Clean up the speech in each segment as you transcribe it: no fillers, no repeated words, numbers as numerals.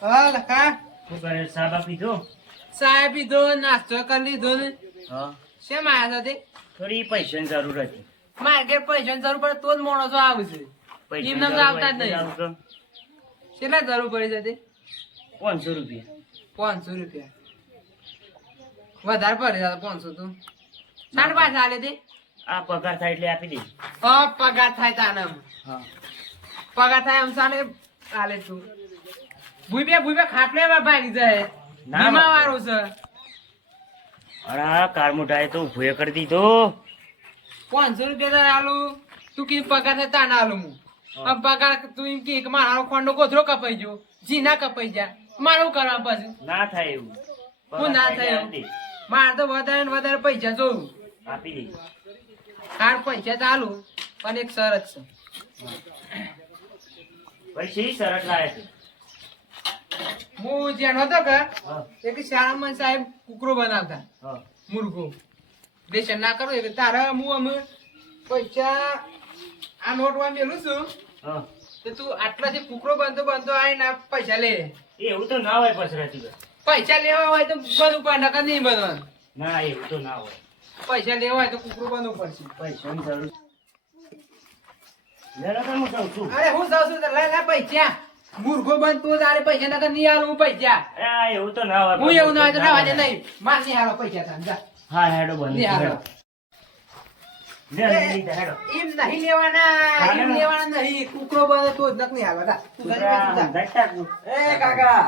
હા લખા શું કરે? સાબા પીધો? સાહેબ પીધો, નાસ્તો કરી લીધો ને. હા. શેમ આયા હતા તે? થોડી પૈસાની જરૂર હતી. માર્કેટ પૈસાની જરૂર પડે તો જ માણસો આવે છે. એમને તો આવતા જ નહીં. કેટલા જરૂર પડી છે તે? 500 રૂપિયા. 500 રૂપિયા વધારે પડે 500 તો સાઠ પાછા આલે તે. આ પગાર થાય એટલે આપી દે. હા પગાર થાય તાને. હા. પગાર થાય એમ સાને આલે તું. ભૂઈ ખાટલે ભાગી જાય. ના, બીમા વાળો છે. અરે આ કાર મોટાએ તો ભૂએ કરી દીધો. 500 રૂપિયા તારે આલું. તું કી પગાર થાય તાને આલું હું. આમ પગાર તું એમ કે મારો ખોંડો ગોથરો કપાઈ ગયો, જી ના કપાઈ જા, મારું કરવા પછી ના થાય એવું. હું ના થાય એવું. મારે તો વધારે ને વધારે પૈસા જોવું. આપી દે. હાર પૈસા ચાલુ પણ એક શરત છે. પૈસા સરસ લાવે છે. હું જ્યાં હતો કે હા. એક શાળામાં સાહેબ કુકરો બનાવતા હા. મુર્ગો દેશન ના કરો એટલે તારા હું અમે પૈસા આ નોટમાં મેલું છું હા. તો તું આટલાથી કુકરો બનતો આવીને પૈસા લે. એવું તો ના હોય પછી રતિભાઈ. પૈસા લેવા હોય તો બધું પણ નકર નહીં બનવાનું. ના એવું તો ના હોય. પૈસા લેવા હોય તો કુકરો બનવું પડશે. પૈસાની જરૂર. લેલો તો હું કહું છું. અરે હું જાઉં છું તો લે પૈસા. મુર્ગો બનતો તારે પૈસા નકર નહીં આલું હું પૈસા. આ એવું તો ના હોય. હું એવું ના હોય તો રહેવા દે નહીં. માર નહીં હાલો પૈસા તાન જા. હા હેડો બંધ. નહીં હાલો. લે લીધા હેડો. એમ નહીં લેવાના, એમ લેવાના નહીં. કુકરો બને તો જ નક નહીં હાલવાના. તું ઘરે બેસી જા. એ કાકા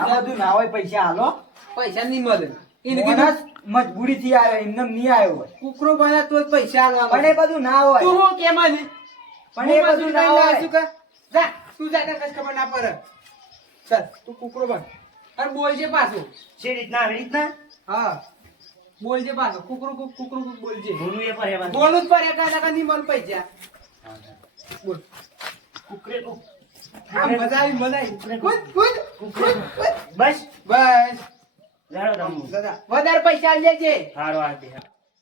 આ બધું ના હોય પૈસા હાલો પૈસા નહીં મળે. એને માણસ કીધું મજબૂરી થી આવ્યો એમને નહીં આવ્યો હોય કુકરો બને તો જ પૈસા પણ આલવાના. એ બધું ના હોય તું હું કેમ જ? પણ એ બધું ના હોય જા તું જા તને કશું ખબર ના પડે. ચાલ તું કુકરો બન અને બોલજે પાછું. છે રીતના આવી રીતના હા બોલજે પાછું. કુકરો બોલજે. બોલવું એ પડે. બોલું જ પડે કાકા નહીં મળે પૈસા. બોલ. કુકરે કુક. આ મજા આવી કૂદ. બસ બસ લેડો રમવું. વધારે પૈસા લેજે. હારો આરતી.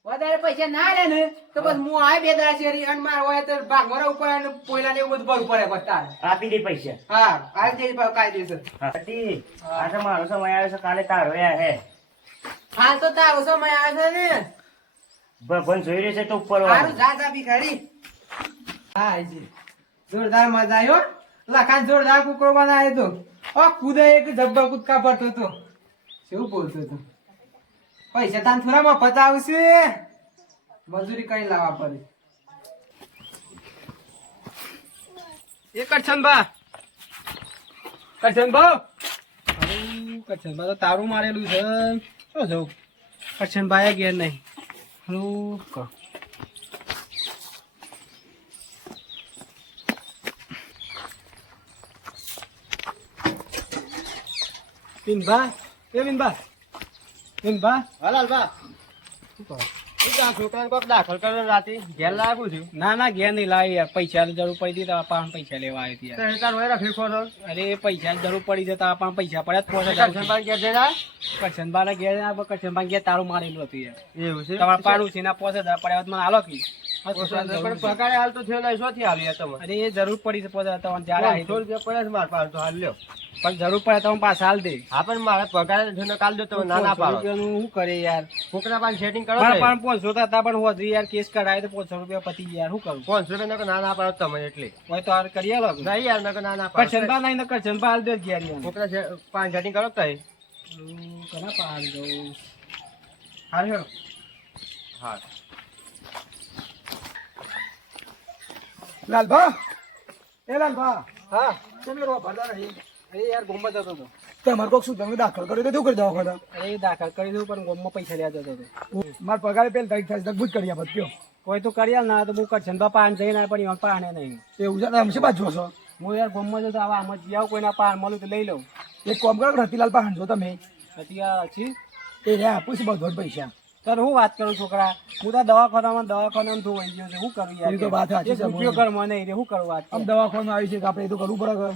વધારે પૈસા ના લે ને તો બસ હું આ બે દાડા શેરી અને માર હોય તો ભાગવા ઉપર અને પોયલા ને એવું બધું ભરવું પડે બસ તારે. આપી દે પૈસા. હા આ જે કાયદેસર. હતી. આ તો મારો સમય આવ્યો છે, કાલે તારો હે. હાલ તો તારો સમય આવે છે ને. ભગવાન જોઈ રહ્યો છે તો ઉપર સારું વાળો. જા જા ભિખારી. હા જી જોરદાર મજા આવ્યો. લખાણ જોરદાર કુકરો બનાવ્યો તો. કૂદે એક જબ્બર કૂદકા પડતો હતો. શું બોલતો હતો? પૈસા તાન થોડા મફત આવશે. મજૂરી કઈ લાવવા પડે. એ કરછનબા કરછનબા તો તારું મારેલું છે. શું જવું કરછનભાઈ ઘેર નહીં. હું કહું પિનભા હલાલબા શું કહો? છોકરાને કોક દાખલ કર્યો રાતે ઘેર લાગુ છું ના ના ઘેર નહીં લાવી યાર. પૈસાની જરૂર પડી હતી તો આપણને પૈસા લેવા આવી હતી યાર. તાર હોય રખી ખોરો અરે પૈસાની જરૂર પડી છે તો આપણને પૈસા પડ્યા કરશનભાઈ ઘેર જઈને કરશનબા ઘેર કરશનબા ઘેર તારું મારેલું હતું યાર. એવું છે તમારે પાડું છે ના 5000 પડ્યા મને હાલો કી. પણ પગારે હાલ તો થયો નહીં શોથી હાલ્યા તમે અરે એ જરૂર પડી છે 5000 તમને જ્યારે આવી 100 રૂપિયા પડ્યા છે મારા પાસે તો હાલ લ્યો પણ જરૂર પડે તો પાછા હાલ દે. હા પણ મારે પગાર થયો કાલ દો તમે ના ના 500 પાડો રૂપિયાનું શું કરે યાર? છોકરા પાસે સેટિંગ કરો મારા ને. પણ 500 હતા પણ હું હજુ યાર કેસ કઢાય તો 500 રૂપિયા પતી ગયા યાર. શું કરું? 500 રૂપિયા ના ના પાડો તમે એટલે હોય તો હાર કરી આલો. નહીં યાર નકર ના ના પાડો કરશનબા નહીં તો કરશનબા હાલ દે ઘેર યાર. છોકરા પાંચ સેટિંગ કરો તો કના પાડ દઉં? હાલ હેડો હા લાલભા એ લાલભા હા તમે રો ભરતા નહીં અરે યાર ગોમમાં જતો હતો. તમારે કોક શું તમે દાખલ કર્યો તો શું કરી દવા ખાતા અરે દાખલ કરી દઉં પણ ગોમમાં પૈસા લેવા જતો હતો. મારા પગારે પેલ તારીખ થાય ભૂજ કરી આપત કયો કોઈ તો કરી આલ ના તો હું કરશનબા પાન જઈને આવ્યો પણ એમાં પાને નહીં. એવું છે તમે શું બાજુ છો હું યાર ગોમમાં જતો આવા આમ જ જાવ કોઈના પાન મળું તો લઈ લઉં. એક કામ કરો રતિલાલ પાસે જો તમે અત્યારે છે એ રે આપું છું બધો પૈસા તને હું વાત કરું છોકરા? હું તો દવાખાનામાં ધોવાઈ ગયો છે. શું કરું યાર? એ તો વાત સાચી છે. એક રૂપિયો ઘરમાં નહીં રે. શું કરું વાત? આમ દવાખાનું આવી છે કે આપણે એ તો કરવું પડે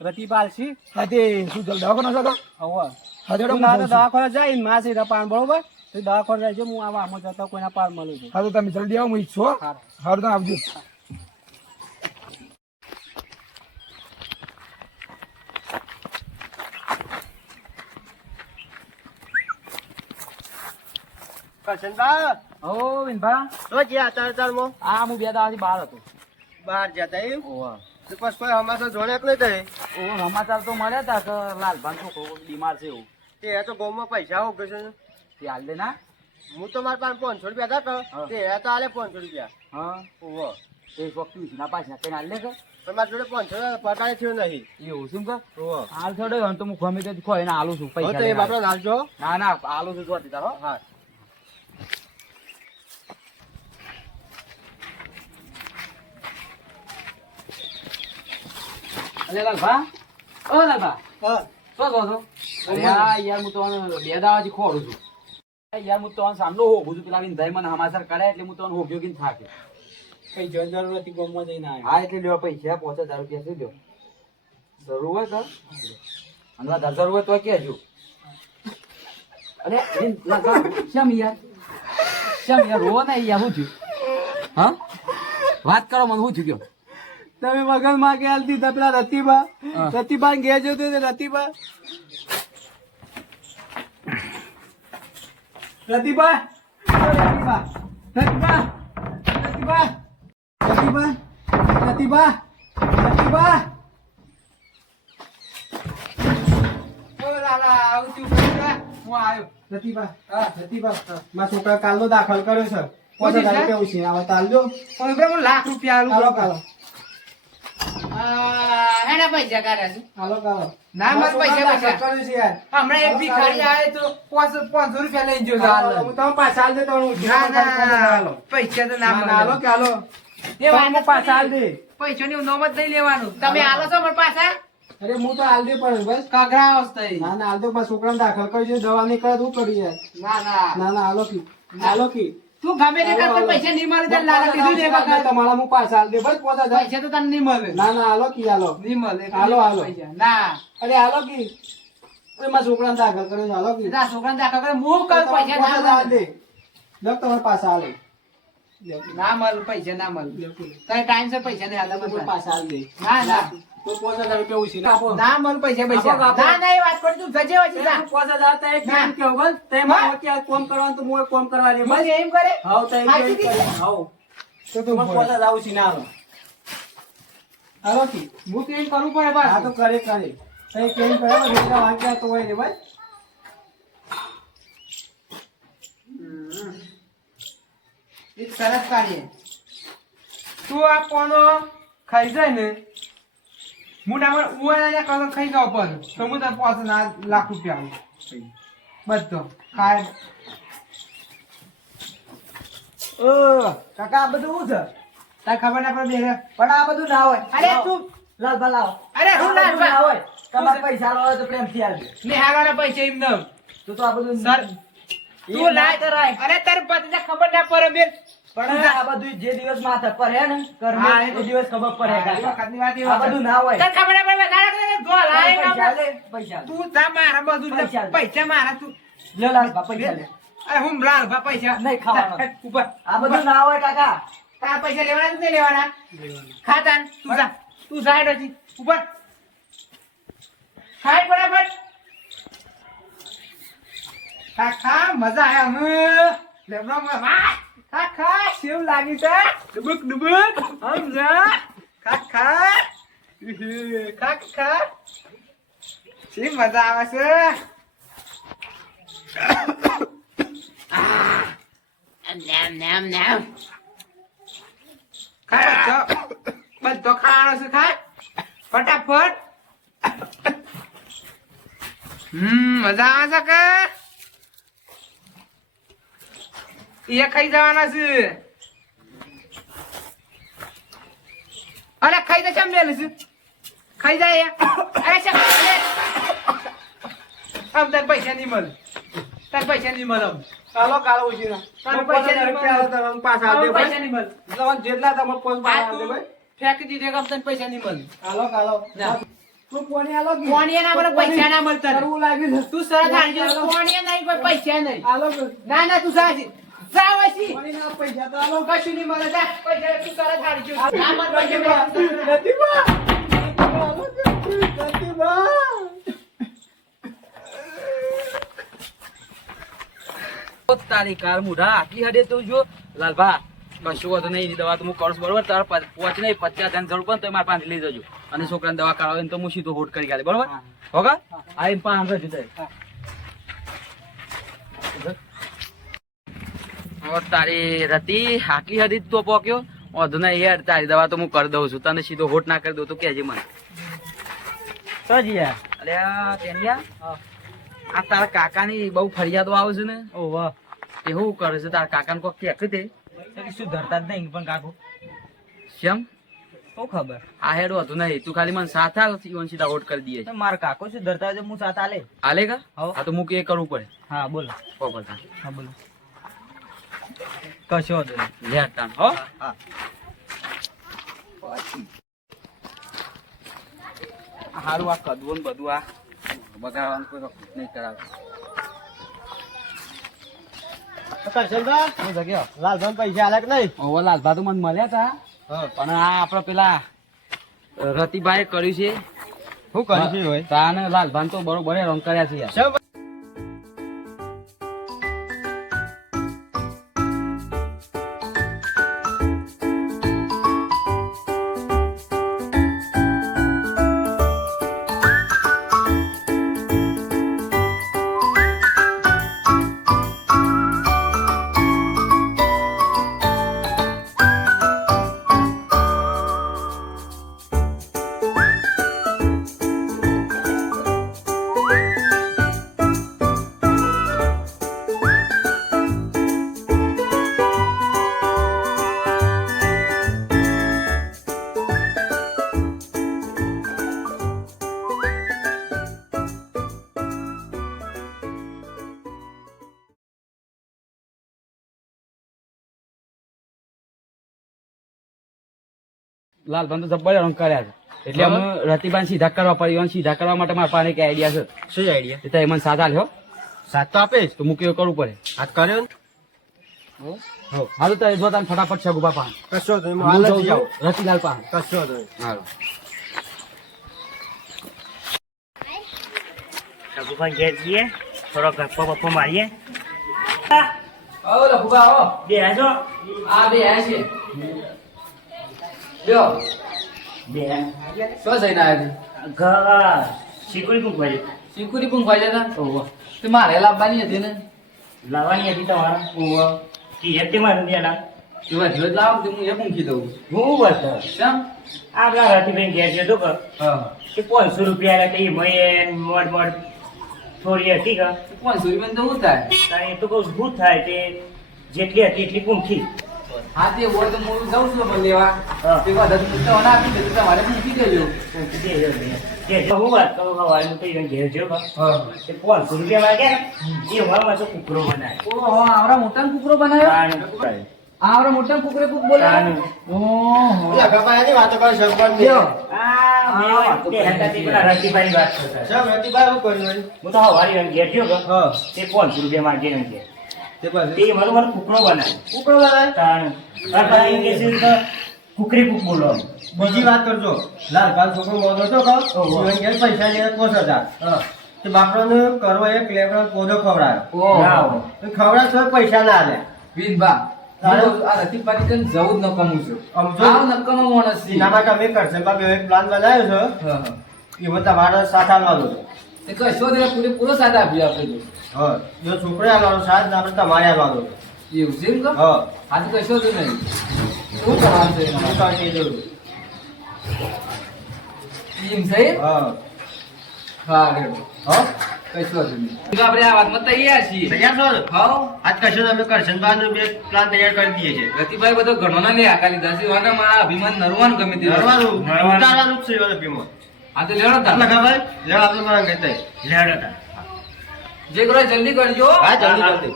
રતિપાલ છે હા તે શું ચાલ દવાખાનો છો તો હવે હા તે તું ના તો દવાખાના જાય માં છે પાન બરોબર તો દવાખાના જાય છે. હું આવા આમ જતા કોઈના પાન મળું છું. હા તો તમે જલ્દી આવો હું ઈચ્છો સારું હારું તો આવજો કરશનબા ઓ વિનભા તો જ્યાં અત્યારે આ હું બે દાડાથી બહાર હતો. બહાર જતા એમ ઓવા તો પછી કોઈ અમારે જોડે નહીં થાય ઓ સમાચાર તો મળ્યા હતા કે લાલભાન છોકરો બીમાર છે એવું. તે તો ગામમાં પૈસા હોગ છે ને તે હાલ દે ના. હું તો મારા પાસે 500 રૂપિયા હતા હા. તે તો આલે 500 રૂપિયા હા ઓહો એક વખત ના પાછા કઈ હાલ દે કે તમારા જોડે 500 પટાડે થયો નહીં એવું શું કે ઓહો હાલ છોડે તો હું ગમે તે ખોઈને આલું છું હવે પૈસા તો એ લઈને બાપડો આલું. નાખજો ના ના આલું છું જોતી તારો. હા અરે લાલભા ઓ લાલભા શું કહો છો? અરે આ યાર હું તો બે દાવાથી ખોડું છું. યાર હું તો સામનો હોગું છું પેલા વિનભાઈ મને સમાચાર કરે એટલે હું તો હોગ્યો કે થાકે. કઈ જરૂર નથી ગામમાં જઈને આવ્યો. હા એટલે લ્યો પૈસા 5000 રૂપિયા છે લ્યો. જરૂર હોય તો અને વધારે જરૂર હોય તો કહેજો. અરે લાલભા શેમ યાર રોવો ને યાર શું થયું? હા વાત કરો મને શું થયું કયો? તમે મગન માં કે હાલ દીધા પેલા રતિબા હા. રતિબા ઘેર જતો રતિબા રતિબા રતિબા રતિબા રતિબા રતિબા રતિબા રતિબા ઓ લાલા આવતી ઉભા હું આવ્યો રતિબા હા રતિબા મારા છોકરા કાલનો દાખલ કર્યો છે 5000 રૂપિયા ઉછી આવે તાલજો પણ લાખ રૂપિયા આલું કાલો કાલો એના પૈસા કાઢ્યા છે. હાલો કાલો ના, મારે પૈસા દાખલ પૈસા. કર્યું છે યાર હમણાં એક ભિખારી આવે તો 500 રૂપિયા લઈને જો હું તમે પાછા હાલ દે તો હું ના ના પૈસા તો ના હાલો મળે. કે હાલો એ વાયદા તમે પાછા હાલ દે પૈસાની નોમ જ નહીં લેવાનું. તમે આલો છો પણ પાછા અરે હું તો હાલ દે પણ બસ કગરા અવસ્થા એ. ના ના હાલ દે પણ છોકરાને દાખલ કરી છે દવા નહીં કરે તો શું કરી યાર ના ના ના ના હાલો કી હાલો કી તું ગમે તે કર પણ પૈસા નહીં મળે ત્યારે લાલા કીધું ને એ વખત. તમારા હું પાછા હાલ દે બસ 5000 પૈસા તો તને નહીં મળે. ના ના હાલો કી હાલો નહીં મળે. હાલો, હાલો. પૈસા. ના અરે હાલો કી અરે મારા છોકરાને દાખલ કર્યો છે હાલો કી તારા છોકરાને દાખલ કરે હું કરું પૈસા ના હાલ મળે. દે લો તમારે પાછા હાલે ના મળે પૈસા ના મળે. તારે ટાઈમસર પૈસા નહીં હાલતા બધા. પાછા હાલ દે ના ના તો 5000 રૂપિયા ઉછી આપો ના મળે પૈસા પૈસા. આપો, આપો. ના ના એ વાત કરી તું જજે પછી જા. 5000 તો એક ના. કેમ કેવું બસ તે મારે કે કોમ કરવાનું તો હું કોમ કરવા દે બસ બસ એમ કરે. હાવ તો એમ સાચી કરી કીધી? હાવ તો તો પોતા જાવ છે ના હાલો હાલો કી હું તો એમ કરવું પડે આ બસ. તો કરે કરે તઈ કેમ કરે તો બેટા વાંચ્યા તો હોય ને ભાઈ એક સરસ કાઢીએ. તું આ પોનો ખાઈ જાય ને મોટામાં ઉવાના કલર ખાઈ જાવ પર તો હું તને 5 લાખ રૂપિયા આલું. બધો ખાય. કાકા આ બધું શું છે તારે ખબર ના પડે બેરે. પણ આ બધું ના હોય અરે તું લાલભા લાવો અરે હું આ બધું ના ના હોય તમારે પૈસા લાવો તો પ્રેમથી આવજો નિહાળવાના પૈસા એમ દમ. તો આ બધું સર તું ના કરાય અરે તારે પતિને ખબર ના પડે બેન. પણ આ બધું જે દિવસ માથે પર હે ને કર્મ હા, એ દિવસ ખબર પડે આ કાકા વખતની વાત એવી આ બધું ના હોય તારે ખબર ના પડે ગાળા દે ગોળ આય પૈસા આપણે. લે પૈસા લે. તું જા મારા બધું લે. પૈસા લે. પૈસા મારા તું લે લાલભા પૈસા લે અરે હું લાલ ભા પૈસા નહીં ખાવાના. ઉપર આ બધું ના હોય કાકા તારા પૈસા લેવાના કે નહીં લેવાના ખાતા ને. તું જા હેઠ હજી. ઉપર ખાય ફટાફટ. ખા ખા મજા આયા લેબડા માં ખા ખા સેવ લાગી છે ડુબુક ડુબુક સમજા ખા ખા ખા ખા સી મજા આવે છે. નામ નામ નામ ખાય બધો ખાવાનો છે ખાય ફટાફટ. મજા આવે છે કે એ ખાઈ જવાના છે. અરે ખાઈ જશે મેલું છે ખાઈ જાય અરે છે આમ તાર પૈસા નહીં મળે. તાર પૈસા નહીં મળે આમ. કાલો કાલો ઉજીના તારે પૈસા પૈસા નહીં રૂપિયા મળે. તમે પાછા આલ દે આમ પૈસા ભાઈ નહીં મળે. જવાન જેટલા તમે પોસ આ પાછા આલ દે તું ભાઈ ફેંકી દીધે કે આમ તને પૈસા નહીં મળે. કાલો કાલો ના. તું કોની આલો કે કોણીએ ના મળે પૈસા ના મળતા ને. કરવું લાગ્યું છે તું સરસ હારજો. કોણીએ નહીં કોઈ પૈસા નહીં. આલો કે ના ના તું સાચી જા વસી. કોની ના પૈસા તો આલો કશું નહીં મળે જા પૈસા તું સરસ હારજો. ના મળે પૈસા મળે. રતિબા આલો કે રતિબા તારી કાર મુઢા આટલી હદે તો જો લાલભા કશું વાંધો નહીં એની દવા તો હું કરું બરોબર તારે પહોંચ નહીં 50 ધન જરૂર પડે તો મારા પાસે લઈ જજો અને છોકરાને દવા કરાવે તો હું સીધો હોટ કરી કાઢે બરોબર હોગા આ એમ પણ આગળ જતા હવે તારી રતી આટલી હદી તો પોક્યો વાંધો નહીં યાર તારી દવા તો હું કરી દઉં છું તને સીધો હોટ ના કરી દઉં તો કહેજે મને તો જી યાર અરે ટેનિયા આ તારા કાકાની બહુ ફરિયાદો આવે છે ને ઓ વાહ એવું કરે છે તારા કાકાને કોક કે તે શું ધરતા જ નહીં પણ કાકુ કેમ શું ખબર આ હેડો હતું નહીં તું ખાલી મને સાથ હાલ ઈવન સીધા હોટ કરી દઈએ મારા કાકો શું ધરતા હોય હું સાથ આલે હાલે કા હો. આ તો મૂક એ કરવું પડે હા બોલો પોપડતા હા બોલો કશો વાંધો નહીં લે તાન હો હા હારું આ કદવું ને બધું આ બગાડવાનું કોઈ વખત નહીં કરાવે શું જગ્યા લાલભાઈ પૈસા આલે કે નહીં ઓવો લાલભા તો મને મળ્યા તા પણ આ આપડે પેલા રતિભાઈ કર્યું છે શું કર્યું છે ભાઈ તાને લાલભાન તો બરોબર રંગ કર્યા છે યાર લાલભાન તો જબ્બર રંગ કર્યા છે એટલે અમે રતિભાઈ સીધા કરવા પડ્યું સીધા કરવા માટે મારા પાસે એક આઈડિયા છે શું આઈડિયા એટલે એમાં સાથ હાલ્યો સાથ તો આપે તો મૂકી કરવું પડે હાથ કર્યો ને હાલો તો જો તમે ફટાફટ છગુબા પાસે કશો તો હું જઉં છું રતિલાલ પાસે કશો તો હાલો રઘુભાઈ ઘેર જઈએ થોડો ગપ્પો બપ્પો મારીએ આવો લખુબા આવો બે આજો આ બે આ છે લ્યો બે શું જઈને આવ્યા ઘર શીકુડી કુક ભાઈ શીખુરી પણ ભાઈ જતા ઓહો તે મારે લાવવાની હતી ને લાવવાની હતી તમારા ઓહો કે એતે માં નથી આલા તું વધ્યો જ લાવ તો હું એ મૂકી દઉં હું બતા કેમ આપણા રતિભાઈ ઘેર જતો કર હા કે 500 રૂપિયા લે તે મયે મોડ મોડ થોડી હતી કા 500 રૂપિયા તો શું થાય કારણ એ તો કહું ભૂત થાય તે જેટલી હતી એટલી પૂંખી હા તે હોય તો હું જાઉં છું પણ લેવા હા. તે બધા તો ના આપી દે તમારે મૂકી દેજો કે હું વાત કરું હવારે હું તો એને ઘેર જ્યો કા હા તે 500 રૂપિયા માંગે ને એ હવામાં તો કુકરો બનાય ઓહો આવરા મોટા કુકરો બનાવ્યો આવરા મોટા કુકરે કુક બોલાવ્યો ઓહો લ્યો. હું તો હવારે એને ઘેર જ્યો કા તે 500 રૂપિયા માંગે ને ઘેર. તે મારું કુકરો બનાય તાણ. તાણ એમ કે છે કે કુકરી કુક બોલો બીજી વાત કરજો લાલભાઈ છોકરો મોદો તો કહો જીવન ઘેર પૈસા લે 5000 તે બાપરાને કરવો એક લેબડા પોદો ખવડાયો ના ઓહો હોય. તો ખવડાય તો પૈસા ના આલે વિનબા તારે? હું આ રતિભાઈ કન જવું જ ન કમું છું સમજો? આવ નકમો માણસ છે એના માટે અમે કરશે બાબે એક પ્લાન બનાવ્યો છે હા હા એમાં તમારે સાથ આલવાનો છે તે કશો દે પૂરો સાથ આપ્યો આપણે તો હા જો છોકરે આલવાનો સાથ ને આપણે તમારે આલવાનો છે એવું છે એમ કો હા આજે કશો દે નહીં શું કરવાનું છે હું એમાં? કાઢી દઉં એમ છે હા હા રેડો હા કશો દે નહીં તો આપણે આ વાતમાં તૈયાર છીએ તૈયાર છો ને હાઉ આજ કશું અમે કરશન બાદ બે પ્લાન તૈયાર કરી દઈએ છે રતિભાઈ બધો ઘણો ના લે આકા લીધા છે વાના મારા અભિમાન નરવાનું ગમે તે નરવાનું નરવાનું. ઉતારવાનું જ છે એનો ભીમો આ તો લેડો તા લખાભાઈ લેવા આપણે મારા કહેતા લેડો તાણ. જે કરો એ જલ્દી કરજો હા જલ્દી કરી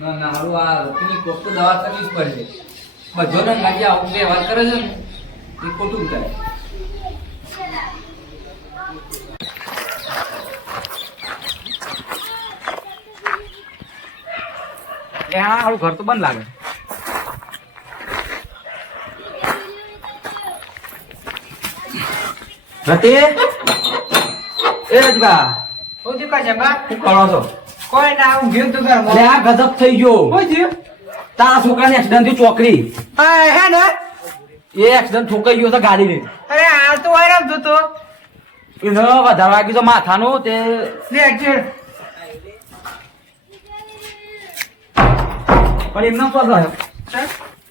ના ના હારું આ રતિની કોક તો દવા કરવી જ પડશે બધો ને લાગી આવું વ્યવહાર કરે છે ને એ ખોટું થાય એ હા હારું ઘર તો બંધ લાગે રતિ એ રજબા શું થયું કાચા બા શું કરો છો કોઈ ના ઊંઘ્યું તું ઘરમાં. અરે આ ગજબ થઈ ગયો. શું થયું? તારા છોકરાને એક્સિડન્ટ થયું ચોકડી. હા, હે ને? એ એક્સિડન્ટ ઠોકાઈ ગયો છે ગાડીને. અરે આ તો આરામ થતો. એને વધારે વાગ્યું છે માથાનું તે લે, એક્સિડન્ટ. પણ એમને શું થયું?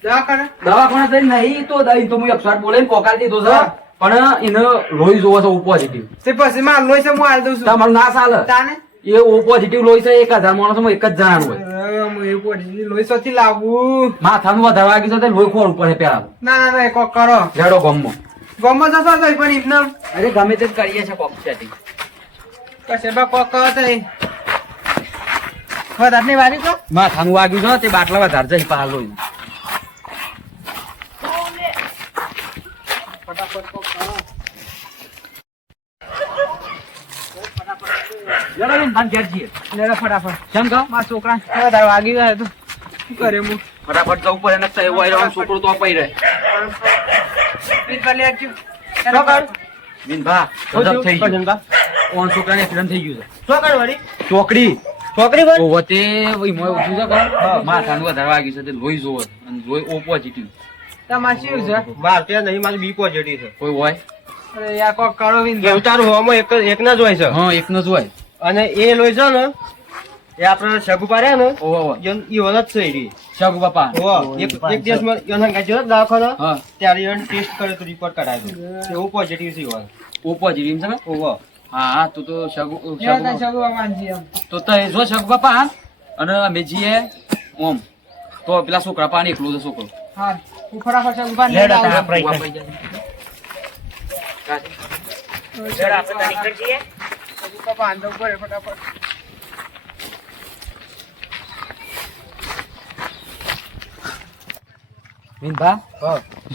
દવાખાને? દવાખાને જઈને નહીં તો દહીં તો હું 108 બોલાવીને પોકાડી દીધો છે. પણ એને લોહી જોવો છે ઓ પોઝિટિવ. તે પછી માર લોહી છે, હું હાલ દઉં છું. તમારું ના ચાલે. તાને? એ ઓ પોઝિટિવ લોહી છે 1000 માણસોમાં એક જ જણાનું હોય. હું એવું પડી લોહી સોથી લાવું. માથાનું વધારે વાગ્યું છે તે લોહી ખોરવું પડે પેલા. ના ના ના, કોક કરો. રેડો ગમમાં. ગમો જશો તો પણ એમને અરે ગમે તે જ કરીએ છે કોક સેટિંગ. કશે બા કોક કરો તો વધારે વારી તો માથાનું વાગ્યું છે તે બાટલા વધારે જાય પાર લોહી. લેડો બેન, બાન ઘેર જઈએ. લેડો ફટાફટ. કેમ કહો? મારા છોકરા વધારે વાગી ગયા તો શું કરે હું ફટાફટ જવું પડે ને એવું આવી રહ્યો છોકરો તો અપાઈ રહે. પીટ પર લે આટલું. એનો કર. બેન ભા ગજબ થઈ ગયું. ઓન છોકરાને એક્સિડન્ટ થઈ ગયું છે શું કર વળી? ચોકડી. છોકરી બોલ. ઓવો તે ઈમોય ઉઠ્યું છે કે માથાનું વધારે વાગ્યું છે તે લોહી જોવો છે. અને લોહી ઓ પોઝિટિવ. તમારે શું છે? ભારતીય નહીં, મારી બી પોઝિટિવ છે. કોઈ હોય? અરે યાર કોક કરો વિન. એવું તારું હોવામાં એક ના જ હોય છે. હા, એકનો જ હોય. અને એ લોહી છે ને એ આપણે શગુ પાડ્યા ને ઓવો એ વલત છે એરી. શગુ બાપા. એક દિવસમાં એને ગાજ્યો દવાખાનો હા, ત્યારે એને ટેસ્ટ કર્યો તો રિપોર્ટ કઢાયો તો એવું પોઝિટિવ છે ઈવન. ઓ પોઝિટિવ છે ને? ઓહો હા હા, તો શગુ યાર તા શગુ વાંજી એમ. તો તો જો શગુ બાપા અને અમે જઈએ ઓમ તો પેલા છોકરા પાણી એકલો છે છોકરો. હા, હું ફટાફટ શગુ પાડ લેડો આવું. તારા આપણે અપાઈ જાય. લેડો આપણે ત્યાં નીકળી જઈએ. શગુ પાપા આંધો ઉપર ફટાફટ. મિનભા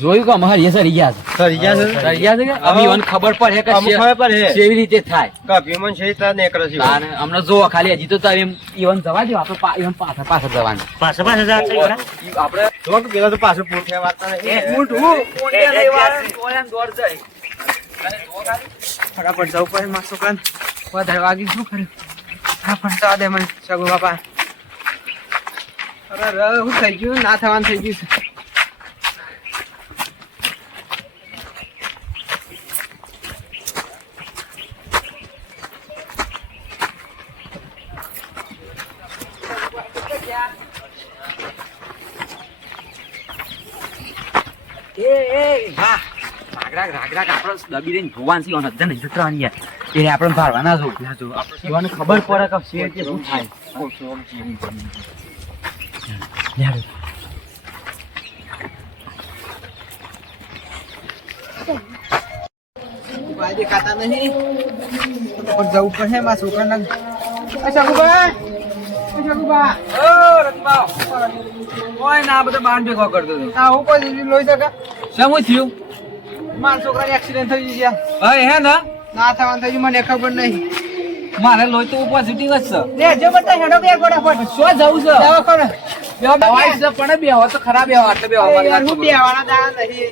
જોયું કે અમારે એ સરી ગયા છે. સરી ગયા છે? સરી ગયા છે કે અમે ઈવન ખબર પડે કે અમુક ખબર પડે. કેવી રીતે થાય. ભીમન છે તાર નેકળે છે. તાને અમને જો ખાલી હજી તો એમ ઈવન જવા દો આપણે ઈવન પાછળ જવાનું. પાછા પાછા જાત થઈ ગયા. આપણે જો કે પેલા તો પાછું પૂર થયા વાર્તા નહીં. ફટાફટ જવું પડે મારા છોકરાને વધારે વાગી શું કર્યું ફટાફટ જવા દે મને શગુ બાપા. અરે શું થઈ ગયું ના થવાનું થઈ ગયું છે. આપણે ભારવાના જો આપણે ખબર પડે કે શેર કે શું થાય. ભાઈ દેખાતા નહીં ફટાફટ જવું પડે મારા છોકરાને. શગુબા શગુબા કોઈ ના બધા બાર ભેગો કરતો હતો. હા હું કોઈ લોહી શકે શું થયું? મારા છોકરાને એક્સિડન્ટ થઈ ગયું છે. હા હે ને ના થવાનું થઈ ગયું મને ખબર નહીં. મારે લોહી તો પોઝિટિવ જ છે. લે જો બતા હેડો કે ફટાફટ શું જવું છે? દવાખાને. દવાઈ છે પણ બે હોય તો ખરાબ બે હોય એટલે બે અરે યાર, હોય. હું બેહવાના દાડા નહીં.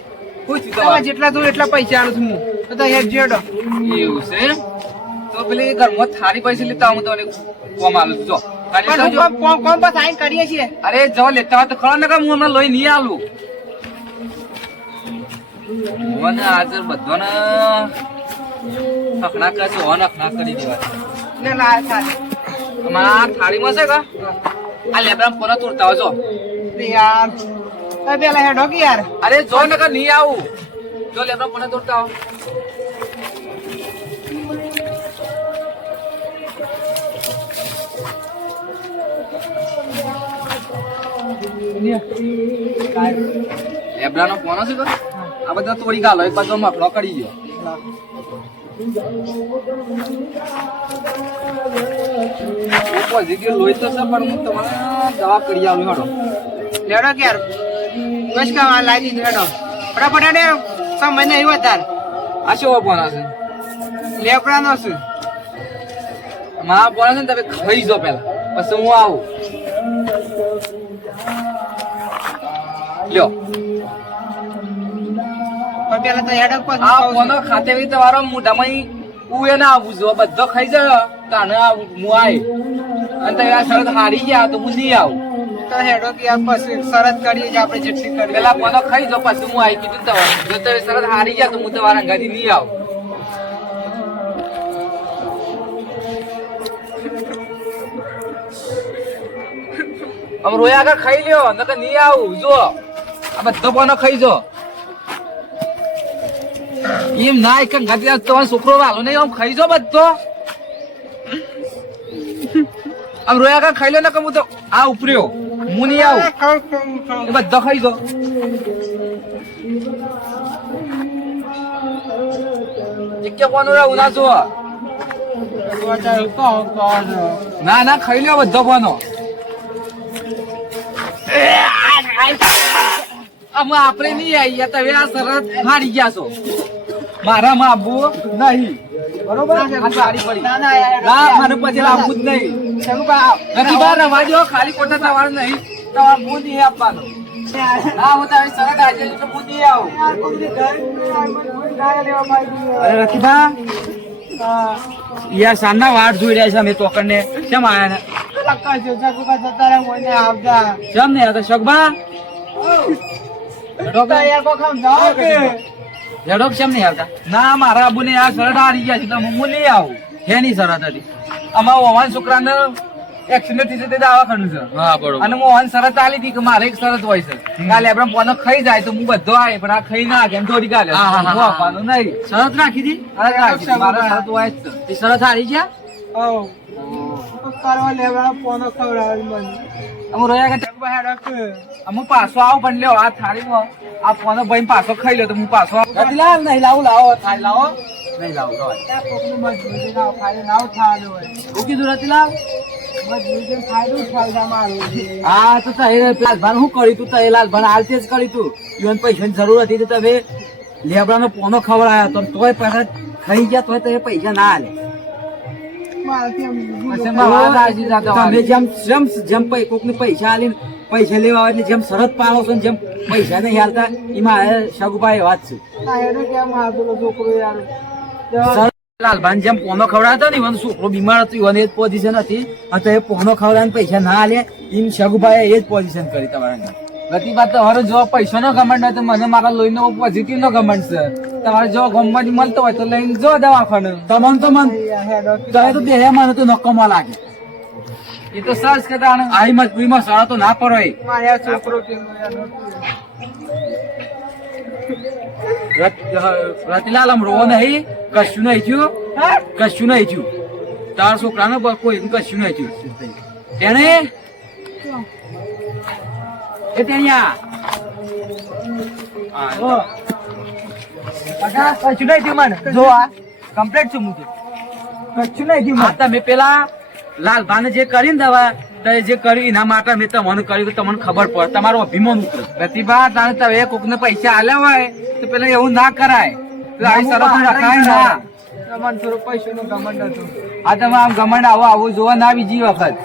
તમારે જેટલા દૂર એટલા પૈસા આલું છું હું તો હેડ જેડો. એવું છે તો પેલી ઘરમાં થાળી પૈસા લેતા હું તમને કોમ આલું છું. જો ખાલી પણ લેતા આવજો. હું કોમ પર સાઈન કરીએ છીએ. અરે જો લેતા હોય તો ખરો ને કે હું હમણાં લોહી નહીં આલું. મને આજે બધાને અખણા કરશે હોન અખણા કરી દેવા. લે લા ચાલ. અમારા થાળીમાં છે કે આ લેબડા ફોના તોડતા હોય જો. લે યાર એ પેલા હેડો કે યાર. અરે જો ને કે નહીં આવું જો લેબડા ફોના તોડતા હોય. લેબડાનો ફોન છે કે આ બધા તોડી ગાલો એક બાજુ મફળો કરી ગયો. પોઝિટિવ લોહી તો છે પણ હું તમને દવા કરી આવું હેડો. લેડો કે યાર બસ કા લાવી દીધું હેડો ફટાફટ હેડો સમય નહીં વધાર. આ શું ફોન છે? લેપડાનો છું. મારા ફોન છે ને તમે ખાઈ જાઓ પેલા પછી હું આવું. લ્યો પણ પેલા તો હેડો પછી આ ખાવું ફોન છું. ખાતે બી તમારો મોઢામાં ઉએ ના આવવું જો બધો ખાઈ જાય તાને હું આય અને તમે આ શરત હારી ગયા તો હું નહીં આવું. તો હેડો કે યાર પછી શરત કરીએ જે આપણે જેટલી કરી પેલા પોનો ખાઈ જાઓ પછી હું આવી કીધું તમારે. જો તમે શરત હારી ગયા તો હું તમારા અંગાથી નહીં આવું. હવે રોયા આગળ ખાઈ લ્યો નકર નહીં આવું. જો આ બધો પોનો ખાઈ જો એમ ના એક ગાદી તમારો છોકરો વાલો નહીં આમ ખાઈ જો બધો. આમ રોયા આગળ ખાઈ લો ને હું તો આ ઉપર્યો હું નહીં આવું. એ બધો ખાઈ દો. એક કે કોનું રહું ના જો ના ના ખાઈ લ્યો બધો કોનો. આમાં આપણે નહીં આવી તમે આ શરત હારી ગયા છો. મારા માં આપવું નહીં બરોબર. આ સારી પડી ના મને પછી આપવું જ નહીં. નથી બહાર રવા દો ખાલી ખોટા તમારું નહીં. તમારે હું નહીં આપવાનું. હા હું તારી શરત આજે તો હું નહીં આવું. અરે રતિભા યાર સાંજના વાટ જોઈ રહ્યા છે અમે તોકરને. કેમ આયા ને કેમ નહીં આવતા શકભા હેડો કેમ નહીં આવતા? ના મારા આબુ ને આ શરત હારી ગયા છે તો હું નહીં આવું. એની શરત હતી અમારા ઓવાન છોકરાને એક્સિડન્ટ થઈ જતે દવાખાનું છે. હા બરોબર. અને હું ઓવાન શરત આલી હતી કે મારે એક શરત હોય છે કાલે આપણે પોનો ખાઈ જાય તો હું બધો આવે પણ આ ખાઈ ના કેમ થોડી કાલે હું આપવાનું નહીં. શરત રાખી હતી મારા શરત હોય જ છે. એ શરત હારી ગયા કરવા લેવા પોનો ખવડાવે મને અમુ રોયા કે અમુ પાછો આવું પણ લ્યો આ થાળીમાં આ પોનો ભાઈ પાછો ખાઈ લો તો હું પાછો આવું. લાવ નહીં લાવું લાવો થાળી લાવો નહીં લાવું શું કીધું રતિલાલ? હા તો લાલભાન શું કર્યું તું? લાલભાન આલતે જ કર્યું તું. ઈવન પૈસાની જરૂર હતી તો તમે લેબડાનો પોનો ખવડાયો તો તોય પૈસા ખાઈ ગયા તોય તમે પૈસા ના આલે. તમે જેમ કોકને પૈસા આલીને પૈસા લેવા એટલે જેમ શરત પાડો છો જેમ પૈસા નહીં હાલતા એમાં સગુભાઈ વાત છે. લાલભાન જેમ પોનો ખવડાવતો ને એવાનો છોકરો બીમાર હતો એવાની એ જ પોઝિશન હતી. અત્યારે પોનો ખવડાવીને પૈસા ના આલે એમ સગુભાઈ એ જ પોઝિશન કરી તમારા. બધી વાત તમારો જો પૈસા નો ઘમંડ હોય તો મને મારા લોહી નો પોઝિટિવ નો ઘમંડ છે. તમારે જો ગમમાં મળતો હોય તો લઈને જો દવાખાને. તમને તો મન તમે તો દેહ મને તો નક્કોમાં લાગે. એ તો સર્ચ કરતા આવી મજબૂરીમાં સારા તો ના પડે. રતિલાલ આમ રોવો નહીં. કશું નહીં થયું કશું નહીં થયું. તારા છોકરાને કોઈ કશું નહીં થયું. તેને એ ત્યાં કશું નહીં થયું મને જો આ કમ્પ્લેટ છું હું કશું નહીં થયું. તમે પેલા લાલભાને જે કરીને દવા જે કર્યું એના માટે મેં તમને કર્યું કે તમને ખબર પડે તમારો અભિમાન ઉતરે. પ્રતિભા તારે તમે કોકને પૈસા આલ્યા હોય તો પેલા એવું ના કરાય. આવી શરત રખાય ના. તમારે થોડો પૈસા નો ઘમંડ હતો. આ તમે આમ ઘમંડ આવું જોવા ના બીજી વખત.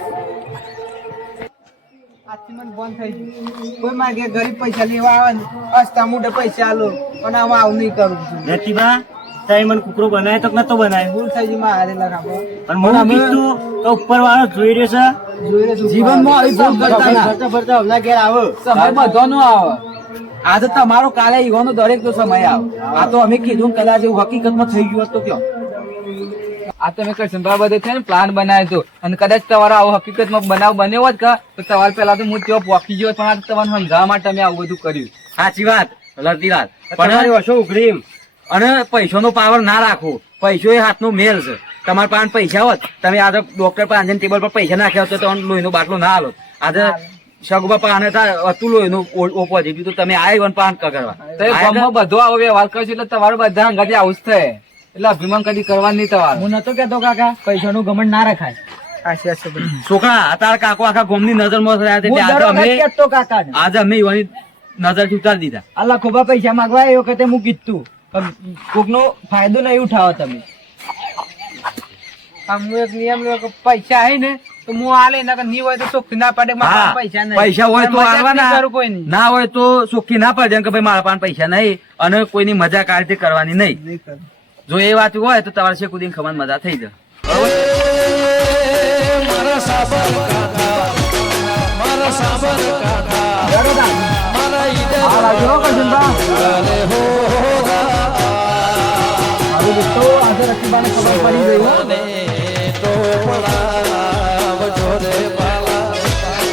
આજથી મને બંધ થઈ ગયું. કોઈ મારે ઘેર ગરીબ પૈસા લેવા આવે ને હસતા મોઢે પૈસા આલો અને આમાં આવું નહીં કરું છું. રતિભા તારી મને કુકરો બનાવ્યો તો નતો બનાવ્યો. ભૂલ થઈ ગઈ મારે લગાવો પણ મને કીધું તો ઉપર વાળો જોઈ રહ્યો છે. જીવનમાં આવી ભૂલ કરતા ના. ભરતા હમણાં ઘેર આવો સમય બધો નો આવે. આ તો તમારો કાલે ઈવાનો દરેક નો સમય આવે. આ તો અમે કીધું કદાચ એવું હકીકતમાં થઈ ગયું હોત તો કયો. આ તમે કૃષ્ણભાઈ બધે છે ને પ્લાન બનાવ્યો હતો અને કદાચ તમારો આવો હકીકતમાં બનાવ બન્યો હોત કે તો તમારે પેલા તો હું ત્યાં પહોંચી ગયો પણ આ તમને સમજાવવા માટે અમે આવું બધું કર્યું. સાચી વાત લડતીલાલ. પણ વર્ષો ઉઘડી અને પૈસાનો પાવર ના રાખો. પૈસો એ હાથનો મેલ છે. તમારા પાસે પૈસા હોત તમે આજે ડોક્ટર પાસે ટેબલ પર પૈસા નાખ્યા હોત તો તમને લોહીનો બાટલો ના હાલો. આજે સગુબા પાને હતું લોહીનું ઓપોઝિટ તો તમે આવ્યો પાન કરવા બધો આવો વ્યવહાર કરશો એટલે તમારે બધા અંગાથી આવું જ થાય. એટલે અભિમાન કદી કરવાનું નહીં તમારે. હું નતો કેતો કાકા પૈસા નું ઘમંડ ના રખાય. છોકરા તારા કાકો આખા ગામની નજરમાં આજે અમે એવાની નજર ઉતારી દીધા. અલ્લા ખોબા પૈસા માંગવા એ વખતે હું કીધું કોક નો ફાયદો નહીં ઉઠાવો તમે. હું એક નિયમ લ્યો કે પૈસા હે ને તો હું આલે ના નહીં હોય તો ચોખ્ખી ના પડે મારા પૈસા નહીં. પૈસા હોય તો આલવાના ના હોય તો ચોખ્ખી ના પડે કે ભાઈ મારા પાસે પૈસા નહીં અને કોઈની મજાક આ રીતે કરવાની નહીં. જો એ વાત હોય તો તમારે શેકુદીન ખબર મજા થઈ જાય. મારા સાબર કાકા મારા સાબર કાકા મારા ઈડર અરે હો આજે રકીબાને ખબર પડી ગઈ હો. ને ટોપલા